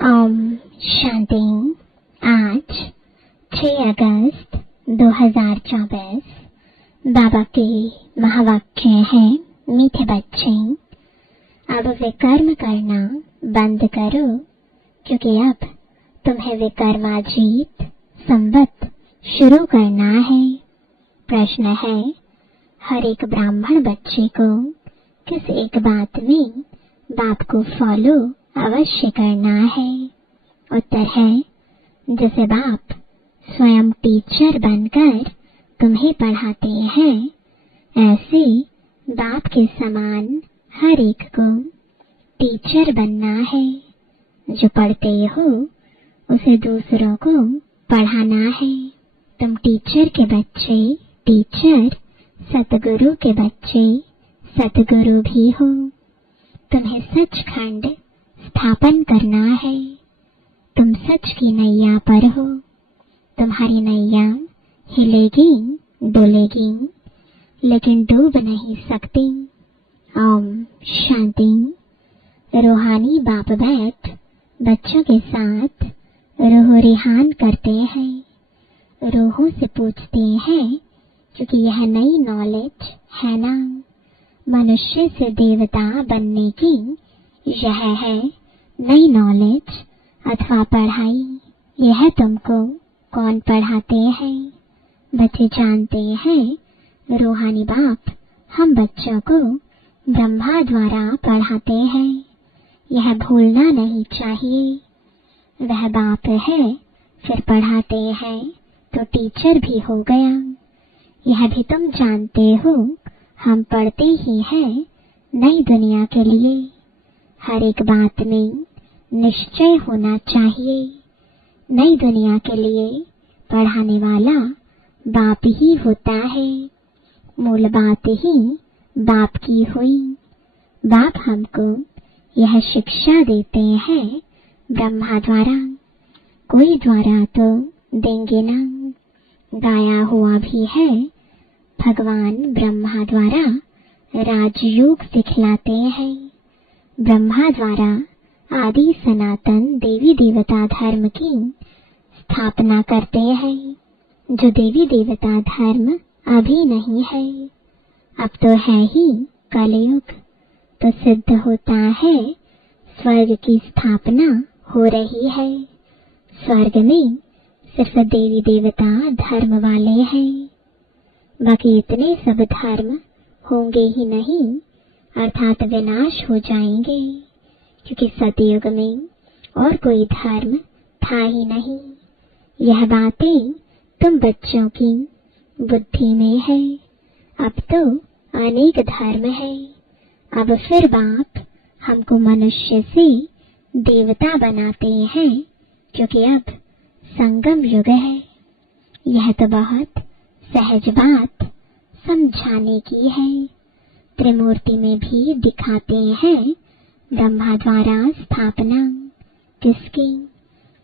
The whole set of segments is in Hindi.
ओम शांति। आज 6 अगस्त 2024 बाबा के महावाक्य हैं, मीठे बच्चे, अब विकर्म करना बंद करो, क्योंकि अब तुम्हें विकर्माजीत संवत शुरू करना है। प्रश्न है, हर एक ब्राह्मण बच्चे को किस एक बात में बाप को फॉलो अवश्य करना है? उत्तर है, जैसे बाप स्वयं टीचर बनकर तुम्हें पढ़ाते हैं, ऐसे बाप के समान हर एक को टीचर बनना है। जो पढ़ते हो उसे दूसरों को पढ़ाना है। तुम टीचर के बच्चे टीचर, सतगुरु के बच्चे सतगुरु भी हो। तुम्हें सचखंड स्थापन करना है। तुम सच की नैया पर हो। तुम्हारी नैया हिलेगी डोलेगी, लेकिन डूब नहीं सकती। ओम शांति। रूहानी बाप बैठ बच्चों के साथ रूह रिहान करते हैं। रूहों से पूछते हैं, क्योंकि यह नई नॉलेज है ना। मनुष्य से देवता बनने की यह है नई नॉलेज अथवा पढ़ाई। यह तुमको कौन पढ़ाते हैं? बच्चे जानते हैं रूहानी बाप हम बच्चों को ब्रह्मा द्वारा पढ़ाते हैं। यह भूलना नहीं चाहिए। वह बाप है, फिर पढ़ाते हैं तो टीचर भी हो गया। यह भी तुम जानते हो, हम पढ़ते ही हैं नई दुनिया के लिए। हर एक बात में निश्चय होना चाहिए। नई दुनिया के लिए पढ़ाने वाला बाप ही होता है। मूल बात ही बाप की हुई। बाप हमको यह शिक्षा देते हैं ब्रह्मा द्वारा, कोई द्वारा तो देंगे ना। गाया हुआ भी है, भगवान ब्रह्मा द्वारा राजयोग सिखलाते हैं। ब्रह्मा द्वारा आदि सनातन देवी देवता धर्म की स्थापना करते हैं। जो देवी देवता धर्म अभी नहीं है, अब तो है ही कलयुग, तो सिद्ध होता है स्वर्ग की स्थापना हो रही है। स्वर्ग में सिर्फ देवी देवता धर्म वाले हैं, बाकी इतने सब धर्म होंगे ही नहीं, अर्थात विनाश हो जाएंगे, क्योंकि सतयुग में और कोई धर्म था ही नहीं। यह बातें तुम बच्चों की बुद्धि में है। अब तो अनेक धर्म है। अब फिर बाप हमको मनुष्य से देवता बनाते हैं, क्योंकि अब संगम युग है। यह तो बहुत सहज बात समझाने की है। त्रिमूर्ति में भी दिखाते हैं ब्रह्मा द्वारा स्थापना। किसकी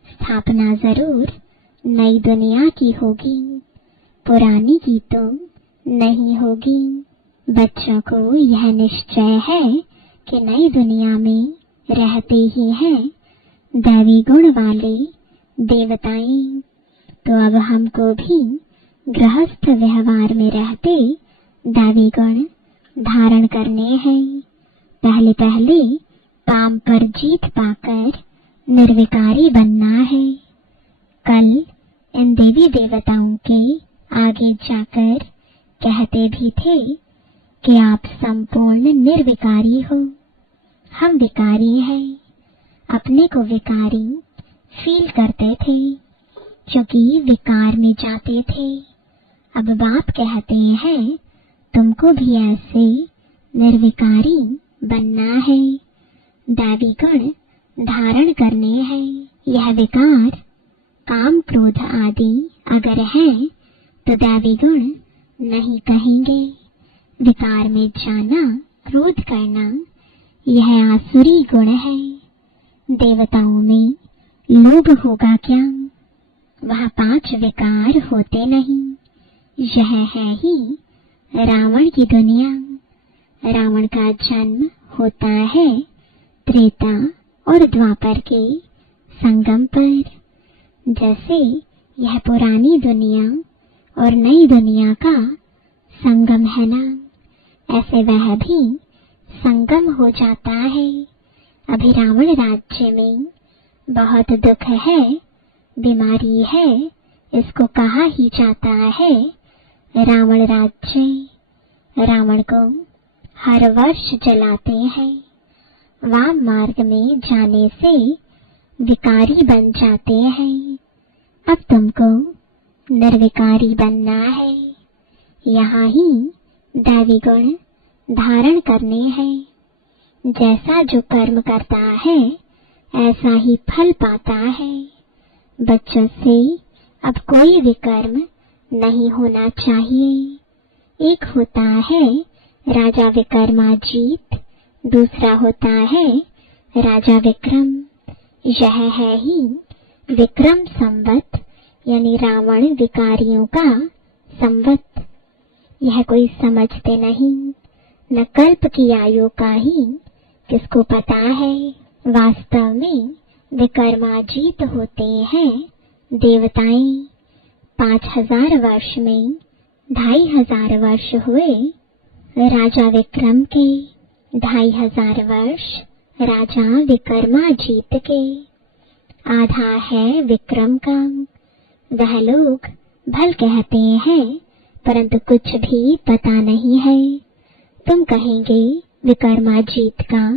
स्थापना? जरूर नई दुनिया की होगी, पुरानी की तो नहीं होगी। बच्चों को यह निश्चय है कि नई दुनिया में रहते ही हैं दैवी गुण वाले देवताएं, तो अब हमको भी गृहस्थ व्यवहार में रहते दैवी गुण धारण करने हैं। पहले पहले काम पर जीत पाकर निर्विकारी बनना है। कल इन देवी देवताओं के आगे जाकर कहते भी थे कि आप संपूर्ण निर्विकारी हो। हम विकारी हैं, अपने को विकारी फील करते थे, क्योंकि विकार में जाते थे। अब बाप कहते हैं तुमको भी ऐसे निर्विकारी बनना है, दैवी गुण धारण करने हैं। यह विकार काम क्रोध आदि अगर है तो दैवी गुण नहीं कहेंगे। विकार में जाना, क्रोध करना, यह आसुरी गुण है। देवताओं में लोभ होगा क्या? वहाँ 5 विकार होते नहीं। यह है ही रावण की दुनिया। रावण का जन्म होता है त्रेता और द्वापर के संगम पर। जैसे यह पुरानी दुनिया और नई दुनिया का संगम है ना, ऐसे वह भी संगम हो जाता है। अभी रावण राज्य में बहुत दुख है, बीमारी है, इसको कहा ही जाता है रावण राज्य। रावण को हर वर्ष जलाते हैं। वाम मार्ग में जाने से विकारी बन जाते हैं। अब तुमको निर्विकारी बनना है। यहाँ ही दैवी गुण धारण करने हैं। जैसा जो कर्म करता है ऐसा ही फल पाता है। बच्चों से अब कोई भी कर्म नहीं होना चाहिए। एक होता है राजा विक्रमाजीत, दूसरा होता है राजा विक्रम। यह है ही विक्रम संवत, यानी रावण विकारियों का संवत। यह कोई समझते नहीं, न कल्प की आयु का ही किसको पता है। वास्तव में विक्रमाजीत होते हैं देवताएं। 5000 वर्ष में 2500 वर्ष हुए राजा विक्रम के, 2500 वर्ष राजा विक्रमाजीत के। आधा है विक्रम का। वह लोग भल कहते हैं परंतु कुछ भी पता नहीं है। तुम कहेंगे विक्रमाजीत का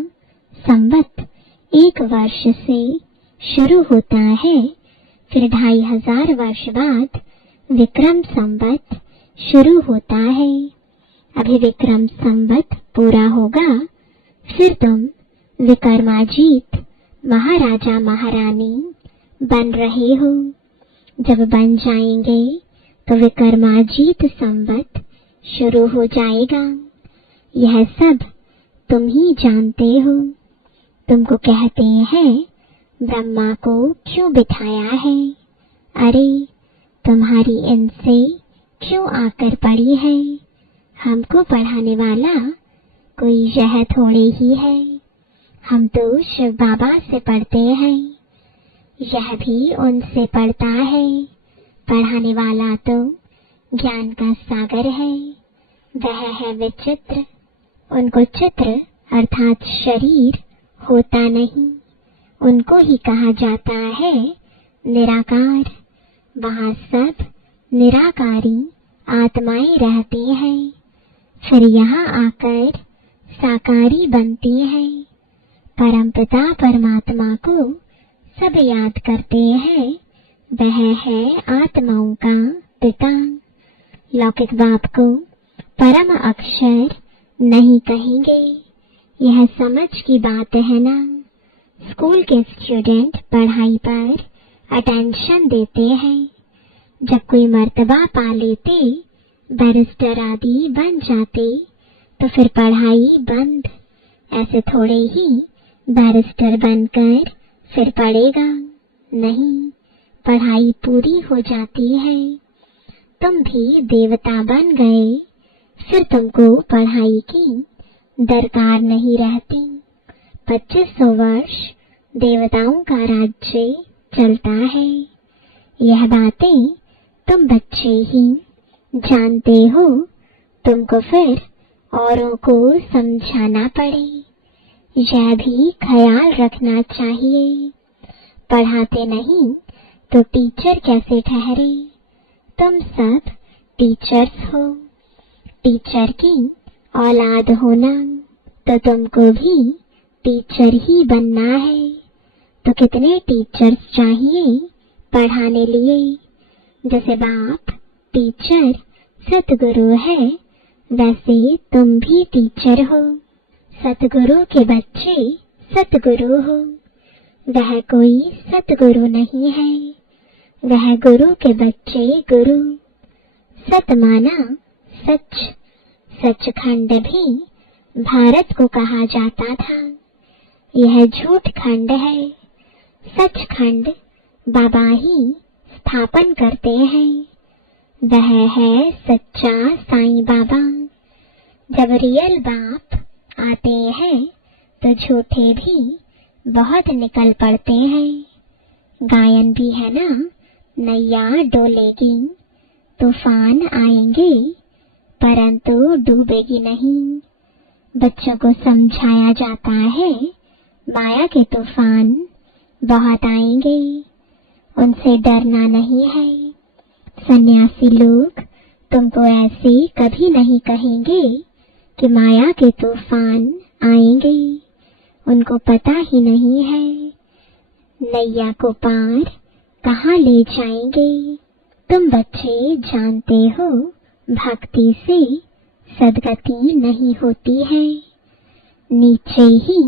संवत 1 वर्ष से शुरू होता है, फिर 2500 वर्ष बाद विक्रम संवत शुरू होता है। अभी विक्रम संवत पूरा होगा, फिर तुम विक्रमाजीत महाराजा महारानी बन रहे हो। जब बन जाएंगे तो विक्रमाजीत संवत शुरू हो जाएगा। यह सब तुम ही जानते हो। तुमको कहते हैं ब्रह्मा को क्यों बिठाया है? अरे तुम्हारी इनसे क्यों आकर पड़ी है? हमको पढ़ाने वाला कोई यह थोड़े ही है। हम तो शिव बाबा से पढ़ते हैं, यह भी उनसे पढ़ता है। पढ़ाने वाला तो ज्ञान का सागर है, वह है विचित्र। उनको चित्र अर्थात शरीर होता नहीं, उनको ही कहा जाता है निराकार। वहाँ सब निराकारी आत्माएं रहती हैं, फिर यहाँ आकर साकारी बनती हैं। परमपिता परमात्मा को सब याद करते हैं, वह है आत्माओं का पिता। लौकिक बाप को परम अक्षर नहीं कहेंगे, यह समझ की बात है ना। स्कूल के स्टूडेंट पढ़ाई पर अटेंशन देते हैं, जब कोई मर्तबा पा लेते, बैरिस्टर आदि बन जाते, तो फिर पढ़ाई बंद। ऐसे थोड़े ही बैरिस्टर बनकर फिर पढ़ेगा नहीं, पढ़ाई पूरी हो जाती है। तुम भी देवता बन गए, फिर तुमको पढ़ाई की दरकार नहीं रहती। 2500 वर्ष देवताओं का राज्य चलता है। यह बातें तुम बच्चे ही जानते हो, तुमको फिर औरों को समझाना पड़े, यह भी ख्याल रखना चाहिए। पढ़ाते नहीं तो टीचर कैसे ठहरे? तुम सब टीचर्स हो। टीचर की औलाद होना तो तुमको भी टीचर ही बनना है। तो कितने टीचर्स चाहिए पढ़ाने लिए? जैसे बाप टीचर सतगुरु है, वैसे तुम भी टीचर हो। सतगुरु के बच्चे सतगुरु हो। वह कोई सतगुरु नहीं है, वह गुरु के बच्चे गुरु। सत माना सच, सचखंड भी भारत को कहा जाता था। यह झूठ खंड है, सचखंड बाबा ही स्थापन करते हैं। वह है सच्चा साईं बाबा। जब रियल बाप आते हैं तो झूठे भी बहुत निकल पड़ते हैं। गायन भी है ना, नैया डोलेगी, तूफान आएंगे परंतु डूबेगी नहीं। बच्चों को समझाया जाता है माया के तूफान बहुत आएंगे, उनसे डरना नहीं है। सन्यासी लोग तुमको ऐसे कभी नहीं कहेंगे कि माया के तूफान आएंगे, उनको पता ही नहीं है नैया को पार कहाँ ले जाएंगे। तुम बच्चे जानते हो भक्ति से सद्गति नहीं होती है, नीचे ही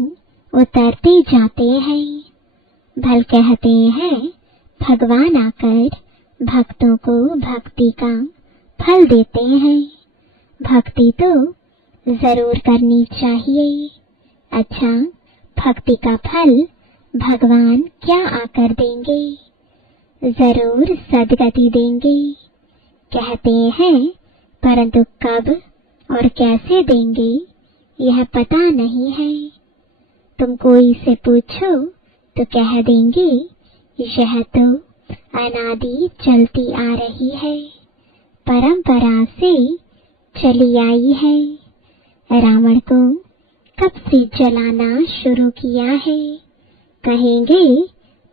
उतरते जाते हैं। भल कहते हैं भगवान आकर भक्तों को भक्ति का फल देते हैं। भक्ति तो जरूर करनी चाहिए। अच्छा, भक्ति का फल भगवान क्या आकर देंगे? जरूर सद्गति देंगे कहते हैं, परंतु कब और कैसे देंगे यह पता नहीं है। तुम कोई से पूछो तो कह देंगे यह तो अनादि चलती आ रही है, परंपरा से चली आई है। रावण को कब से जलाना शुरू किया है? कहेंगे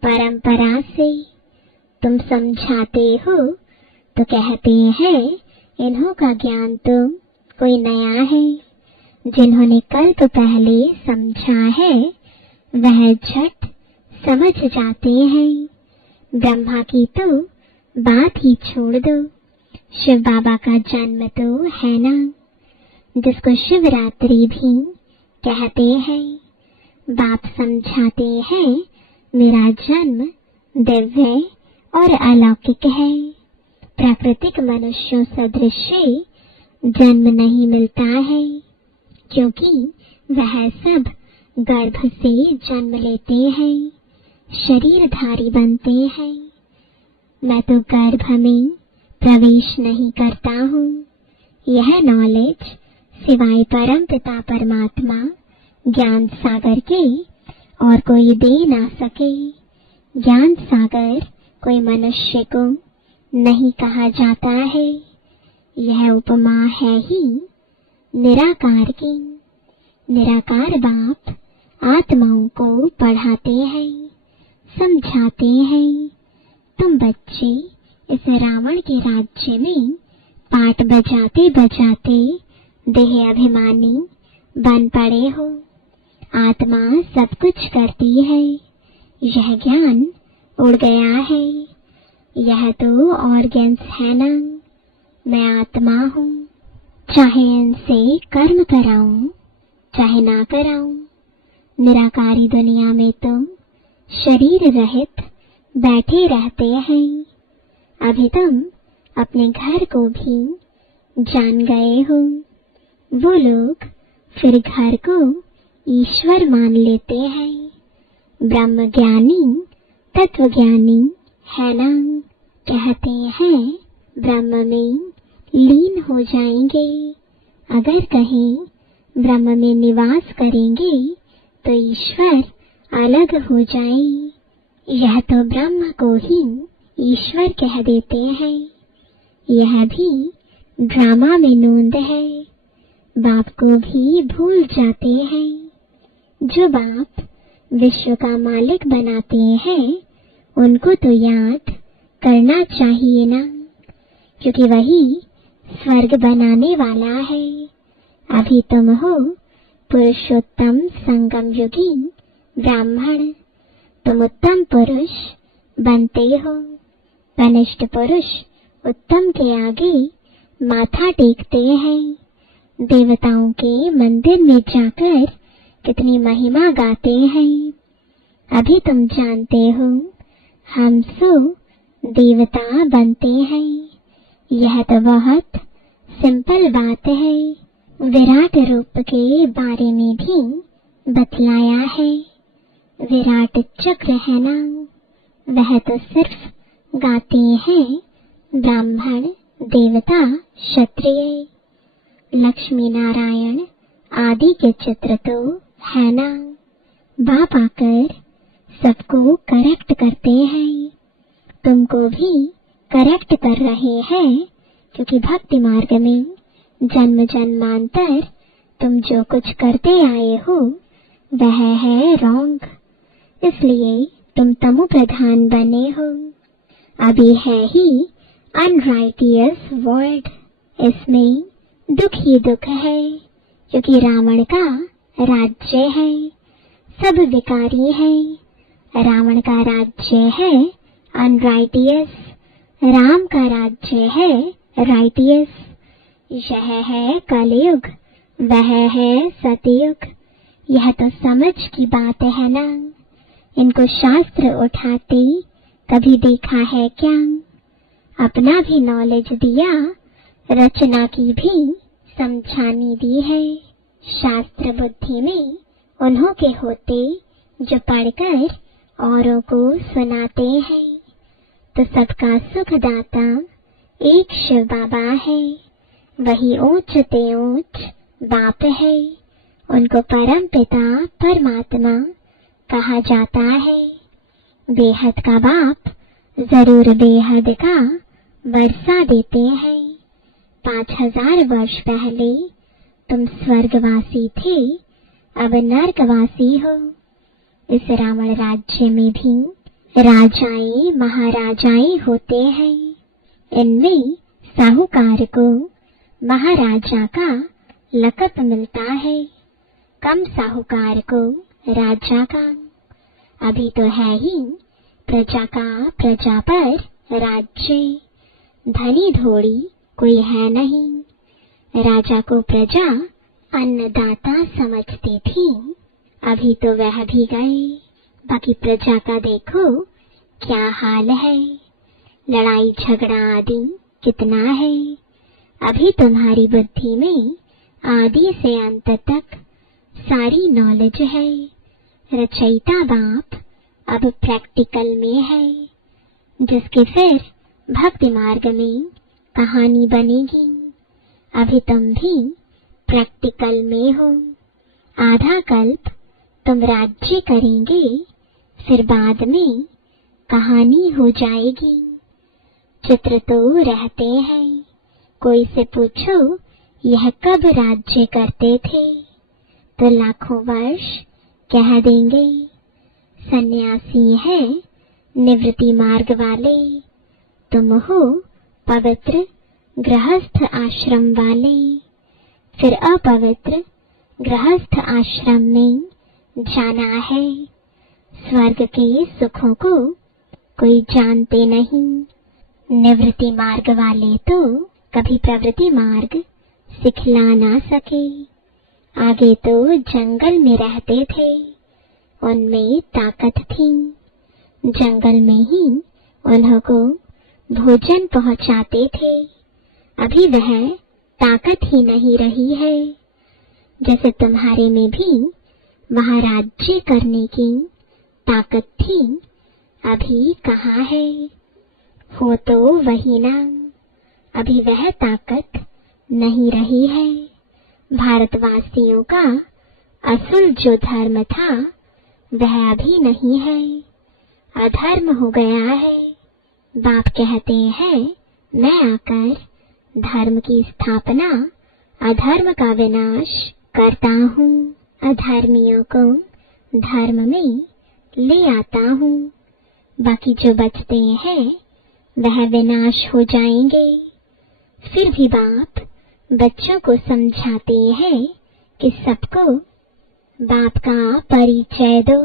परंपरा से। तुम समझाते हो तो कहते हैं इन्हों का ज्ञान तो कोई नया है। जिन्होंने कल्प पहले समझा है वह झट समझ जाते हैं। ब्रह्मा की तो बात ही छोड़ दो, शिव बाबा का जन्म तो है ना, जिसको शिवरात्रि भी कहते हैं। बाप समझाते हैं मेरा जन्म दिव्य और अलौकिक है। प्राकृतिक मनुष्यों सदृश जन्म नहीं मिलता है, क्योंकि वह सब गर्भ से जन्म लेते हैं, शरीरधारी बनते हैं। मैं तो गर्भ में प्रवेश नहीं करता हूँ। यह नॉलेज सिवाय परम पिता परमात्मा ज्ञान सागर के और कोई दे ना सके। ज्ञान सागर कोई मनुष्य को नहीं कहा जाता है, यह उपमा है ही निराकार की। निराकार बाप आत्माओं को पढ़ाते हैं, समझाते हैं। तुम बच्चे इस रावण के राज्य में पाठ बजाते बजाते देह अभिमानी बन पड़े हो। आत्मा सब कुछ करती है, यह ज्ञान उड़ गया है। यह तो ऑर्गन्स है ना, मैं आत्मा हूँ। चाहे इनसे कर्म कराऊं चाहे ना कराऊं, निराकारी दुनिया में तुम शरीर रहित बैठे रहते हैं। अभी तुम अपने घर को भी जान गए हो। वो लोग फिर घर को ईश्वर मान लेते हैं। ब्रह्म ज्ञानी तत्व ज्ञानी है ना, कहते हैं ब्रह्म में लीन हो जाएंगे। अगर कहीं ब्रह्म में निवास करेंगे तो ईश्वर अलग हो जाए। यह तो ब्रह्म को ही ईश्वर कह देते हैं। यह भी ड्रामा में नोंद है। बाप को भी भूल जाते हैं। जो बाप विश्व का मालिक बनाते हैं उनको तो याद करना चाहिए ना, क्योंकि वही स्वर्ग बनाने वाला है। अभी तुम हो पुरुषोत्तम संगम युगी ब्राह्मण। तुम उत्तम पुरुष बनते हो। कनिष्ठ पुरुष उत्तम के आगे माथा टेकते हैं। देवताओं के मंदिर में जाकर कितनी महिमा गाते हैं। अभी तुम जानते हो हम सो देवता बनते हैं। यह तो बहुत सिंपल बात है। विराट रूप के बारे में भी बतलाया है। विराट चक्र है ना, वह तो सिर्फ गाते हैं ब्राह्मण देवता क्षत्रिय। लक्ष्मी नारायण आदि के चित्र तो है ना। बाप आकर सबको करेक्ट करते हैं, तुमको भी करेक्ट कर रहे हैं, क्योंकि भक्ति मार्ग में जन्म जन्मांतर तुम जो कुछ करते आए हो वह है रॉन्ग, इसलिए तुम तमो प्रधान बने हो। अभी है ही अनराइटियस वर्ल्ड, इसमें दुख ही दुख है, क्योंकि रावण का राज्य है, सब विकारी है। रावण का राज्य है अनराइटियस, राम का राज्य है राइटियस। यह है कलयुग, वह है सतयुग। यह तो समझ की बात है ना। इनको शास्त्र उठाते कभी देखा है क्या? अपना भी नॉलेज दिया, रचना की भी समझानी दी है। शास्त्र बुद्धि में उन्हों के होते जो पढ़कर औरों को सुनाते हैं। तो सबका सुखदाता एक शिव बाबा है, वही ऊंच ते ऊंच बाप है। उनको परम पिता परमात्मा कहा जाता है। बेहद का बाप जरूर बेहद का वर्षा देते हैं। 5000 वर्ष पहले तुम स्वर्गवासी थे, अब नरकवासी हो। इस रावण राज्य में भी राजाएं महाराजाएं होते हैं। इनमें साहूकार को महाराजा का लक़ब मिलता है, कम साहूकार को राजा का। अभी तो है ही प्रजा का प्रजा पर राज्य, धनी धोड़ी कोई है नहीं। राजा को प्रजा अन्नदाता समझती थी, अभी तो वह भी गए। बाकी प्रजा का देखो क्या हाल है, लड़ाई झगड़ा आदि कितना है। अभी तुम्हारी बुद्धि में आदि से अंत तक सारी नॉलेज है। रचयिता बाप अब प्रैक्टिकल में है, जिसके फिर भक्ति मार्ग में कहानी बनेगी। अभी तुम भी प्रैक्टिकल में हो। आधा कल्प तुम राज्य करेंगे, फिर बाद में कहानी हो जाएगी। चित्र तो रहते हैं, कोई से पूछो यह कब राज्य करते थे, तो लाखों वर्ष कह देंगे। सन्यासी है निवृत्ति मार्ग वाले, तुम हो पवित्र गृहस्थ आश्रम वाले। फिर अपवित्र गृहस्थ आश्रम में जाना है। स्वर्ग के सुखों को कोई जानते नहीं। निवृत्ति मार्ग वाले तो कभी प्रवृत्ति मार्ग सिखला ना सके। आगे तो जंगल में रहते थे, उनमें ताकत थी। जंगल में ही उन्हों को भोजन पहुंचाते थे। अभी वह ताकत ही नहीं रही है। जैसे तुम्हारे में भी महाराज्य करने की ताकत थी, अभी कहाँ है? हो तो वही ना, अभी वह ताकत नहीं रही है। भारतवासियों का असल जो धर्म था वह अभी नहीं है, अधर्म हो गया है। बाप कहते हैं मैं आकर धर्म की स्थापना, अधर्म का विनाश करता हूँ। अधर्मियों को धर्म में ले आता हूँ। बाकी जो बचते हैं वह विनाश हो जाएंगे। फिर भी बाप बच्चों को समझाते हैं कि सबको बाप का परिचय दो।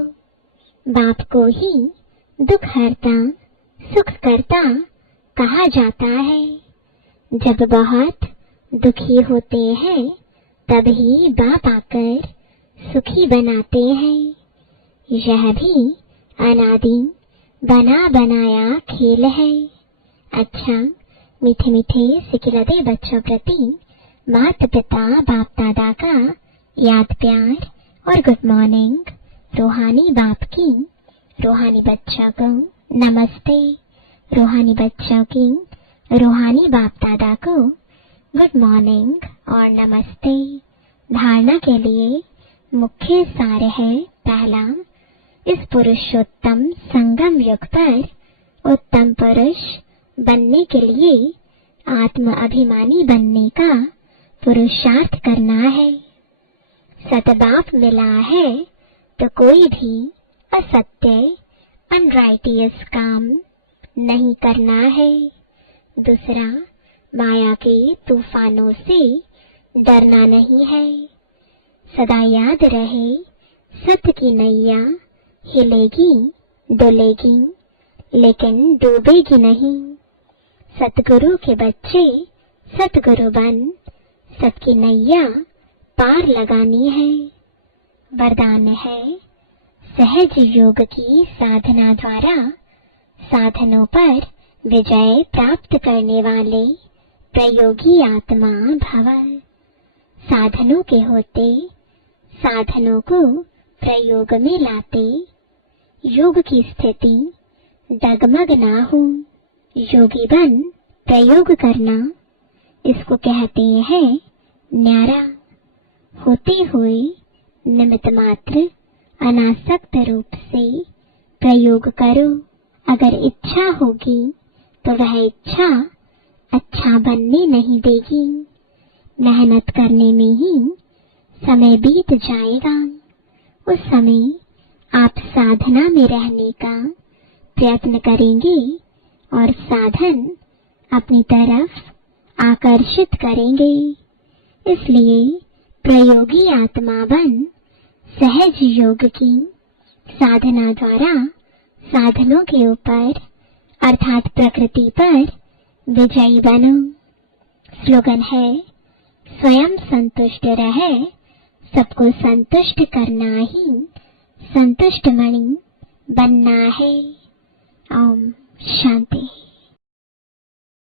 बाप को ही दुख हरता सुख करता कहा जाता है। जब बहुत दुखी होते हैं तभी बाप आकर सुखी बनाते हैं। यह भी अनादि बना बनाया खेल है। अच्छा, मीठे मीठे सिकिलते बच्चों प्रति माता पिता बाप दादा का याद प्यार और गुड मॉर्निंग। रूहानी बाप की रूहानी बच्चों को नमस्ते। रूहानी बच्चों की रूहानी बाप दादा को गुड मॉर्निंग और नमस्ते। धारणा के लिए मुख्य सार है, पहला, इस पुरुषोत्तम संगम युग पर उत्तम पुरुष बनने के लिए आत्म अभिमानी बनने का पुरुषार्थ करना है। सतबाप मिला है तो कोई भी असत्य अनराइटियस काम नहीं करना है। दूसरा, माया के तूफानों से डरना नहीं है। सदा याद रहे, सत्य की नैया हिलेगी डुलेगी लेकिन डूबेगी नहीं। सतगुरु के बच्चे सतगुरु बन सत की नैया पार लगानी है। वरदान है, सहज योग की साधना द्वारा साधनों पर विजय प्राप्त करने वाले प्रयोगी आत्मा भव। साधनों के होते साधनों को प्रयोग में लाते योग की स्थिति डगमग ना हो। योगी बन प्रयोग करना, इसको कहते हैं न्यारा। होते हुए निमित्त मात्र अनासक्त रूप से प्रयोग करो। अगर इच्छा होगी तो वह इच्छा अच्छा बनने नहीं देगी। मेहनत करने में ही समय बीत जाएगा। उस समय आप साधना में रहने का प्रयत्न करेंगे और साधन अपनी तरफ आकर्षित करेंगे। इसलिए प्रयोगी आत्मा बन सहज योग की साधना द्वारा साधनों के ऊपर अर्थात प्रकृति पर विजयी बनो। स्लोगन है, स्वयं संतुष्ट रहे, सबको संतुष्ट करना ही संतुष्ट मणि बनना है। ओम शांति।